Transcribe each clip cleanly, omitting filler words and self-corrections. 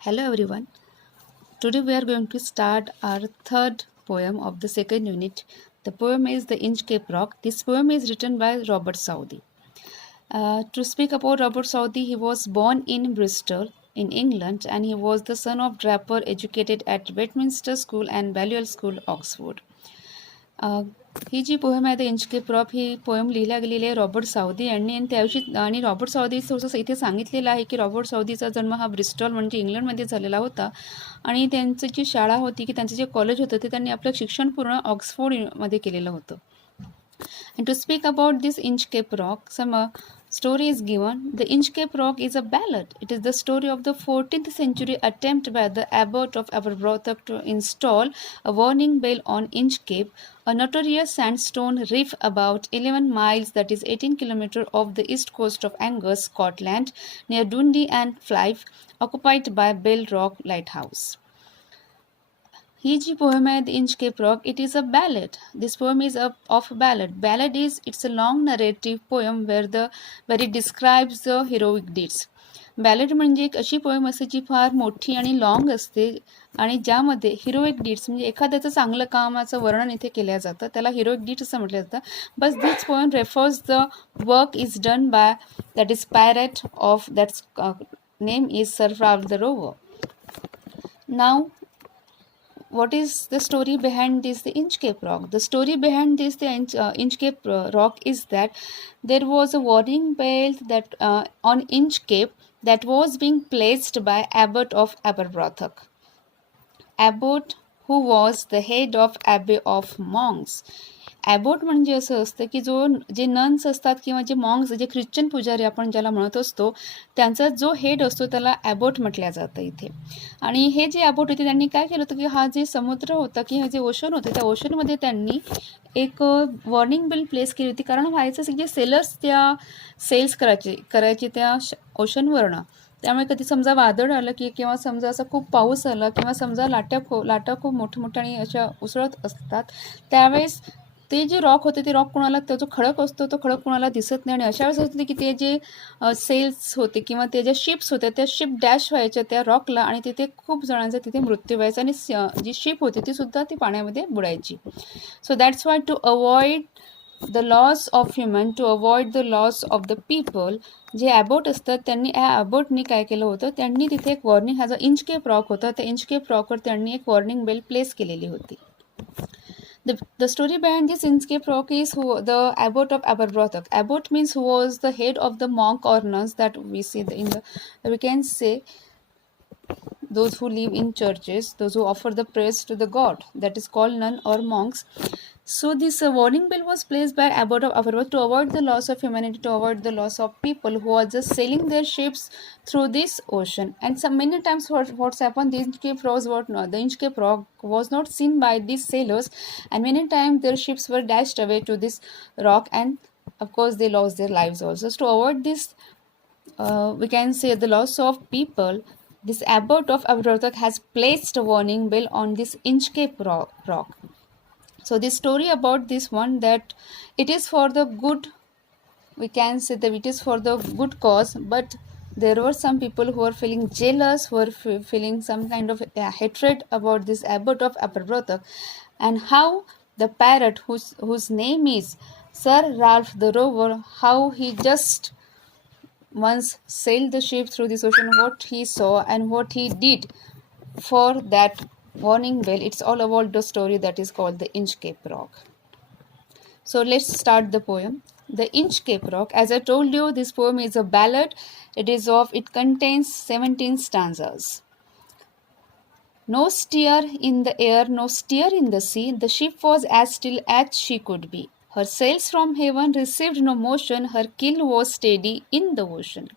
Hello everyone. Today we are going to start our third poem of the second unit. The poem is The Inchcape Rock. This poem is written by Robert Southey. To speak about Robert Southey, he was born in Bristol in England and he was the son of draper educated at Westminster School and Balliol School, Oxford. ही जी poem आहे the Inchcape Rock ही poem लिहिल्या गेलेली आहे Robert Saudi यांनी आणि त्याविषयी आणि रॉबर्ट साऊदी थोडंसं इथे सांगितलेलं आहे की रॉबर्ट साऊदीचा जन्म हा ब्रिस्टॉल म्हणजे इंग्लंडमध्ये झालेला होता आणि त्यांचं जी शाळा होती की त्यांचं जे कॉलेज होतं ते त्यांनी आपलं शिक्षण पूर्ण ऑक्सफोर्डमध्ये केलेलं होतं. And to speak about this Inchcape Rock, some story is given. The Inchcape Rock is a ballad. It is the story of the 14th century attempt by the abbot of Aberbrothock to install a warning bell on Inchcape, a notorious sandstone reef about 11 miles, that is 18 kilometers, off the east coast of Angus, Scotland, near Dundee and Fife, occupied by Bell Rock Lighthouse. ही जी poem है The Inchcape Rock, it is a ballad. This poem is of a ballad. Ballad is it's a long narrative poem where it describes the heroic deeds. Ballad म्हणजे एक अशी पोएम असते जी फार मोठी आणि लॉंग असते आणि ज्यामध्ये हिरोइक डीड्स म्हणजे एखाद्याचं चांगलं कामाचं वर्णन इथे केलं जातं त्याला हिरोइक डीड्स असं म्हटलं जातं. बस this poem refers the work is done by that is pirate of that's name is sir Ralph the rover. Now what is the story behind this the Inchcape Rock? The story behind this the Inchcape Rock is that there was a warning bell that on Inchcape that was being placed by abbot of Aberbrothock. Abbot who was the head of abbey of monks. ॲबोट म्हणजे असं असतं की जे नन्स असतात किंवा जे मॉंग्स जे ख्रिश्चन पुजारी आपण ज्याला म्हणत असतो त्यांचा जो हेड असतो त्याला ॲबोट म्हटलं जातं इथे. आणि हे जे ॲबोट होते त्यांनी काय केलं होतं की हा जे समुद्र होता किंवा जे ओशन होते त्या ओशनमध्ये त्यांनी एक वॉर्निंग बेल प्लेस केली होती. कारण व्हायचं असं की जे सेलर्स त्या सेल्स करायचे त्या ओशनवरनं. त्यामुळे कधी समजा वादळ आलं की किंवा समजा असं खूप पाऊस आला किंवा समजा लाटा खूप मोठ्या आणि अशा उसळत असतात त्यावेळेस ते जे रॉक होते ते रॉक कोणाला तो जो खडक असतो तो खडक कोणाला दिसत नाही आणि अशा वेळेस होते की ते जे सेल्स होते किंवा ते ज्या शिप्स होत्या त्या शिप डॅश व्हायच्या त्या रॉकला आणि तिथे खूप जणांचा तिथे मृत्यू व्हायचा आणि जी शिप होती ती सुद्धा ती पाण्यामध्ये बुडायची. So that's why to avoid the loss of human, to avoid the loss of the people, जे ॲबोट असतात त्यांनी या ॲबोटनी काय केलं होतं त्यांनी तिथे एक वॉर्निंग हा जो इंचकेप रॉक होता त्या इंचकेप रॉकवर त्यांनी एक वॉर्निंग बेल प्लेस केलेली होती. The story behind this Inchcape Rock is the abbot of Aberbrothock. Abbot means who was the head of the monk or nuns that we see we can say those who live in churches, those who offer the praise to the god, that is called nun or monks. So this warning bell was placed by abbot of Aberbrothock to avoid the loss of humanity, to avoid the loss of people who are just sailing their ships through this ocean. And some many times what's happened, the Inchcape Rock was not seen by these sailors, and many times their ships were dashed away to this rock, and of course they lost their lives also. So to avoid this, we can say the loss of people, this abbot of Aberbrothock has placed a warning bell on this Inchcape Rock. So the story about this one, that it is for the good, we can say that it is for the good cause, but there were some people who are feeling jealous, who are feeling some kind of hatred about this abbot of Aberbrothock, and how the parrot whose name is Sir Ralph the Rover, how he just once sailed the ship through this ocean, what he saw and what he did for that warning bell. It's all about the story that is called the Inchcape Rock. So let's start the poem. The Inchcape Rock, as I told you, this poem is a ballad. It contains 17 stanzas. No steer in the air, no steer in the sea, the ship was as still as she could be. Her sails from heaven received no motion, her keel was steady in the ocean.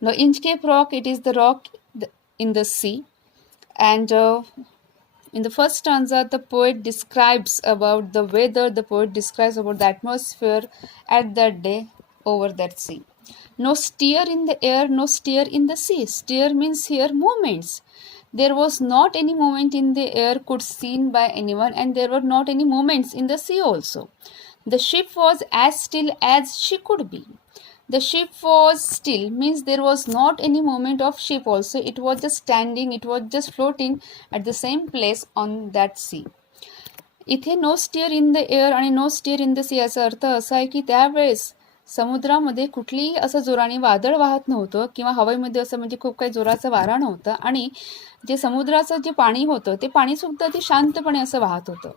Now Inchcape Rock, it is the rock in the sea. And in the first stanza, the poet describes about the weather, the poet describes about the atmosphere at that day over that sea. No steer in the air, no steer in the sea. Steer means here movements. There was not any movement in the air could seen by anyone, and there were not any movements in the sea also. The ship was as still as she could be. The ship was still, means there was not any movement of ship also. It was just standing, it was just floating at the same place on that sea. इथे no steer in the air आणि no steer in the sea याचा अर्थ असा आहे की त्यावेळेस समुद्रामध्ये कुठलीही असं जोराने वादळ वाहत नव्हतं किंवा हवेमध्ये असं म्हणजे खूप काही जोराचा वारा नव्हता आणि जे समुद्राचं जे पाणी होतं ते पाणीसुद्धा अति शांतपणे असं वाहत होतं.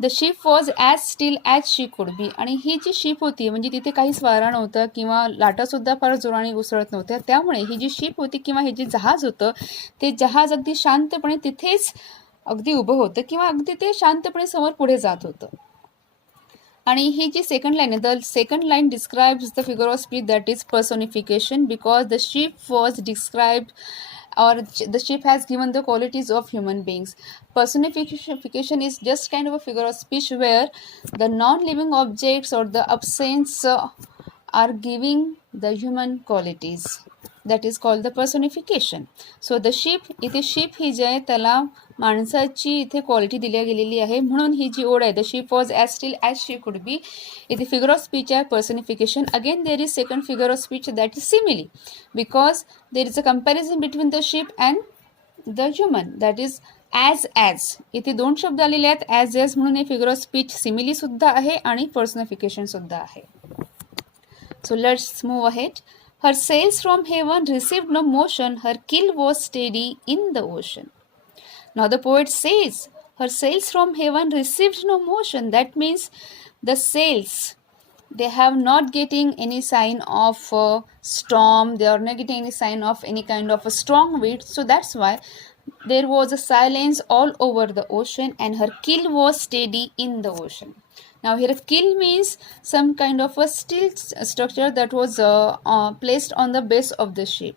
The ship was as steel as she could be. आणि ही जी शिप होती म्हणजे तिथे काहीच वारा नव्हता किंवा लाटासुद्धा फार जोराने उसळत नव्हत्या, त्यामुळे ही जी शिप होती किंवा हे जे जहाज होतं ते जहाज अगदी शांतपणे तिथेच अगदी उभं होतं किंवा अगदी ते शांतपणे समोर पुढे जात होतं. आणि ही जी सेकंड लाईन आहे, the second line describes the figure of speech that is personification because the ship was described or the ship has given the qualities of human beings. Personification is just kind of a figure of speech where the non-living objects or the absence are giving the human qualities. That is called the personification. So the ship, इथे ship ही जी आहे त्याला माणसाची इथे क्वालिटी दिली गेलेली आहे म्हणून ही जी ओढ आहे the ship was as still as she could be. इथे figure of speech आहे personification. Again there is second figure of speech that is simile because there is a comparison between the ship and the human, that is as. इथे दोन शब्द आलेले आहेत as म्हणून हे figure of speech simile सुद्धा आहे आणि personification सुद्धा आहे. So let's move ahead. Her sails from heaven received no motion, her keel was steady in the ocean. Now the poet says, her sails from heaven received no motion. That means the sails, they have not getting any sign of storm, they are not getting any sign of any kind of a strong wind. So that's why there was a silence all over the ocean and her keel was steady in the ocean. Now here keel means some kind of a steel structure that was placed on the base of the ship.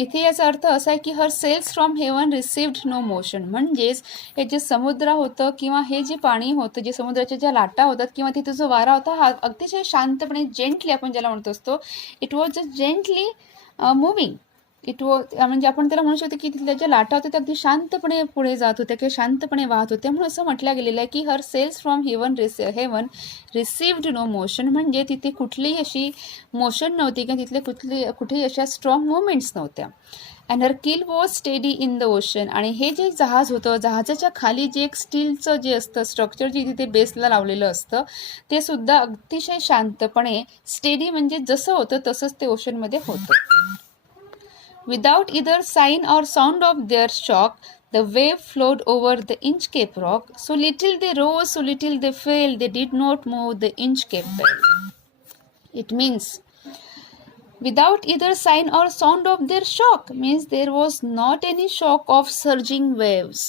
इथे याचा अर्थ असा आहे की her sails from heaven received no motion. म्हणजेच हे जे समुद्र होतं किंवा हे जे पाणी होतं, जे समुद्राच्या ज्या लाटा होतात किंवा तिथे जो वारा होता हा अतिशय शांतपणे जेंटली आपण ज्याला म्हणतो असतो, it was just gently moving. It was म्हणजे आपण त्याला म्हणू शकतो की तिथल्या ज्या लाटा होत्या त्या अगदी शांतपणे पुढे जात होत्या किंवा शांतपणे वाहत होत्या. म्हणून असं म्हटलं गेलेलं आहे की her sails from heaven received no motion. म्हणजे तिथे कुठलीही अशी मोशन नव्हती किंवा तिथले कुठेही अशा स्ट्रॉंग मुवमेंट्स नव्हत्या. And her kill was steady in the ocean. आणि हे जे जहाज होतं, जहाजाच्या खाली जे एक स्टीलचं जे असतं स्ट्रक्चर जे तिथे बेसला लावलेलं असतं ते सुद्धा अतिशय शांतपणे स्टेडी म्हणजे जसं होतं तसंच ते ओशनमध्ये होतं. Without either sign or sound of their shock, the wave flowed over the Inchcape Rock. So little they rose, so little they fell, they did not move the Inchcape Bell. It means without either sign or sound of their shock, means there was not any shock of surging waves.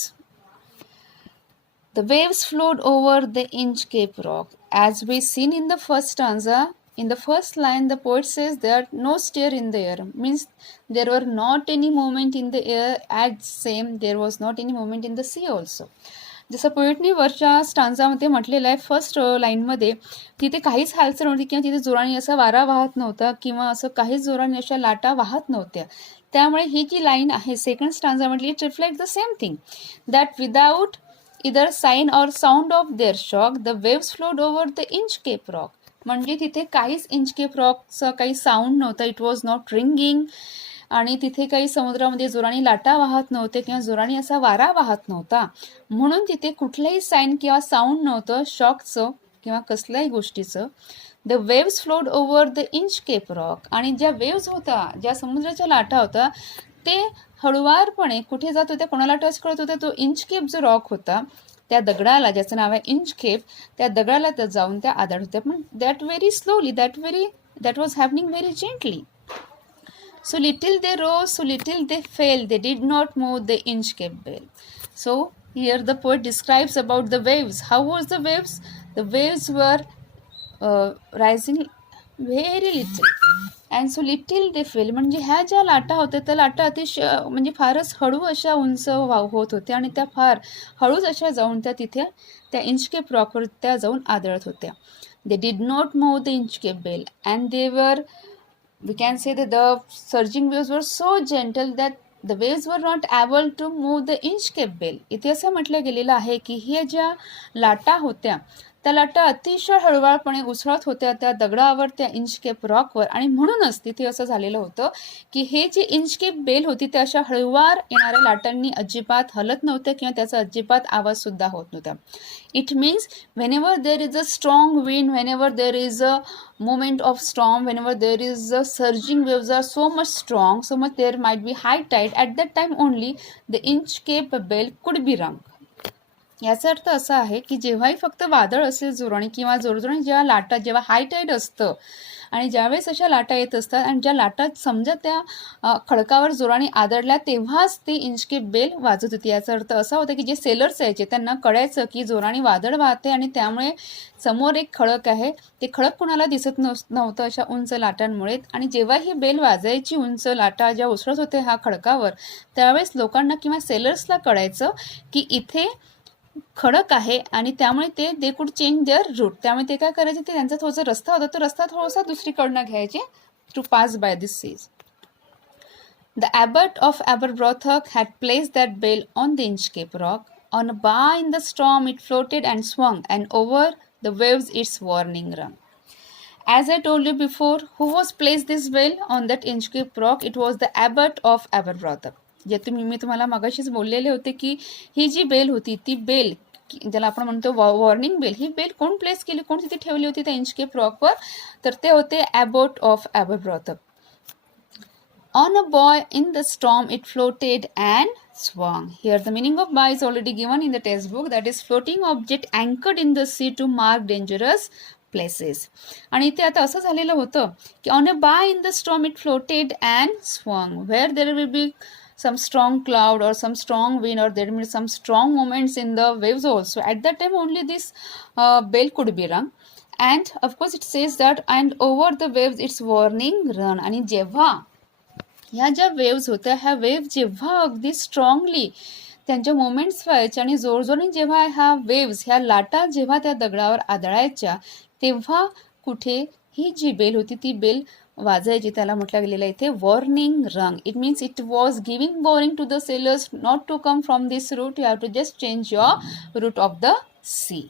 The waves flowed over the Inchcape Rock. As we seen in the first stanza, in the first line the poet says there no stir in the air, means there were not any movement in the air, as same there was not any movement in the sea also. जसं पोएटनी वरच्या स्टांजामध्ये म्हटलेलं आहे फर्स्ट लाईनमध्ये, तिथे काहीच हालचाल नव्हती किंवा तिथे जोराने असा वारा वाहत नव्हता किंवा असं काहीच जोराने अशा लाटा वाहत नव्हत्या. त्यामुळे ही जी लाईन आहे सेकंड स्टांजामधली it reflect the same thing that without either sign or sound of their shock the waves flowed over the Inchcape Rock. म्हणजे तिथे काहीच इंचकेप रॉकचं काही साऊंड नव्हतं, इट वॉज नॉट रिंगिंग. आणि तिथे काही समुद्रामध्ये जोराने लाटा वाहत नव्हते किंवा जोराने असा वारा वाहत नव्हता, म्हणून तिथे कुठलंही साईन किंवा साऊंड नव्हतं शॉकचं किंवा कसल्याही गोष्टीचं. The waves flowed over the Inchcape rock. आणि ज्या वेव्स होत्या, ज्या समुद्राच्या लाटा होत्या ते हळुवारपणे कुठे जात होत्या, कोणाला टच करत होत्या, तो इंचकेप जो रॉक होता त्या दगडाला, ज्याचं नाव आहे इंचकेप, त्या दगडाला त्या जाऊन त्या आदळत होत्या. पण that very slowly, that was happening very gently. So little they rose, so little they fell, they did not move the Inchcape Bell. So here the poet describes about the waves. How was the waves? The waves were rising very little. And so little they fell. म्हणजे ह्या ज्या लाटा होत्या त्या लाटा अतिशय म्हणजे फारच हळू अशा उंच होत होत्या आणि त्या फार हळूच अशा जाऊन त्या तिथे त्या इंचकेप रॉकवर त्या जाऊन आदळत होत्या. They did not move the Inchcape Bell and they were, we can say that the surging waves were so gentle that the waves were not able to move the Inchcape Bell. इथे असं म्हटलं गेलेलं आहे की हे ज्या लाटा होत्या त्या लाटा अतिशय हळुवारपणे उसळत होत्या त्या दगडावर, त्या इंचकेप रॉकवर. आणि म्हणूनच तिथे असं झालेलं होतं की हे जे इंचकेप बेल होती त्या अशा हळुवार येणाऱ्या लाटांनी अजिबात हलत नव्हत्या किंवा त्याचा अजिबात आवाज सुद्धा होत नव्हता. It means whenever there is a strong wind, whenever there is a moment of storm, whenever there is a surging waves are so much strong, so much there might be high tide, at that time only the Inchcape bell could be rung. याचा अर्थ असा आहे की जेव्हाही फक्त वादळ असेल जोराने किंवा जोरजोराने जेव्हा लाटा, जेव्हा हाय टाईड असतं आणि ज्यावेळेस अशा लाटा येत असतात आणि ज्या लाटा समजा त्या खडकावर जोराने आदळल्या तेव्हाच ते इंचकेप बेल वाजत होती. याचा अर्थ असा होता की जे सेलर्स यायचे त्यांना कळायचं की जोराने वादळ वाहते आणि त्यामुळे समोर एक खडक आहे. ते खडक कुणाला दिसत नव्हतं अशा उंच लाटांमुळे. आणि जेव्हा ही बेल वाजायची, उंच लाटा ज्या उसळत होते ह्या खडकावर, त्यावेळेस लोकांना किंवा सेलर्सला कळायचं की इथे खडक आहे आणि त्यामुळे they could change their route. त्यामुळे ते काय करायचे, ते त्यांचा थोडासा रस्ता होता तो रस्ता थोडासा दुसरीकडनं घ्यायचे to pass by this seas. The abbot of Aberbrothock had placed that bell on the Inchcape Rock. On a bar in the storm it floated and swung, and over the waves its warning rung. As I told you before, who was placed this bell on that Inchcape Rock? It was the abbot of Aberbrothock. जे मी तुम्हाला मगाशीच बोललेले होते की ही जी बेल होती ती बेल ज्याला आपण म्हणतो वॉर्निंग बेल, ही बेल कोण प्लेस केली, कोण तिथे ठेवली होती त्या इंचकेप रॉकवर? तर ते होते abbot of Aberbrothock. On a buoy in the storm it floated and swung. Here the meaning of buoy is already given in the textbook, that is floating object anchored in the sea to mark dangerous places. आणि इथे आता असं झालेलं होतं की on a buoy in the storm it floated and swung, where there will be some strong cloud or some strong wind or there will be some strong moments in the waves also. At that time only this bell could be rung. And of course it says that and over the waves its warning run. आणि जेव्हा ह्या ज्या वेव्स होत्या ह्या वेव्ह जेव्हा अगदी स्ट्रॉंगली त्यांच्या मोमेंट्स व्हायच्या आणि जोरजोराने जेव्हा ह्या वेव्स ह्या लाटा जेव्हा त्या दगडावर आदळायच्या तेव्हा कुठे ही जी बेल होती ती बेल वाजायची. त्याला म्हटलं गेलेलं इथे वॉर्निंग रंग. It means it was giving warning to the sailors not to come from this route, you have to just change your route of the sea.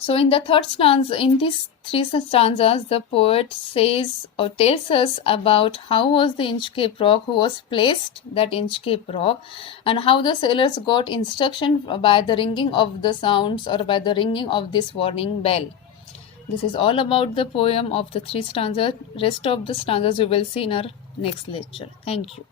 So in the third stanza, in these three stanzas, the poet says or tells us about how was the Inchcape Rock, who was placed that Inchcape Rock, and how the sailors got instruction by the ringing of the sounds or by the ringing of this warning bell. This is all about the poem of the three stanzas. Rest of the stanzas we will see in our next lecture. Thank you.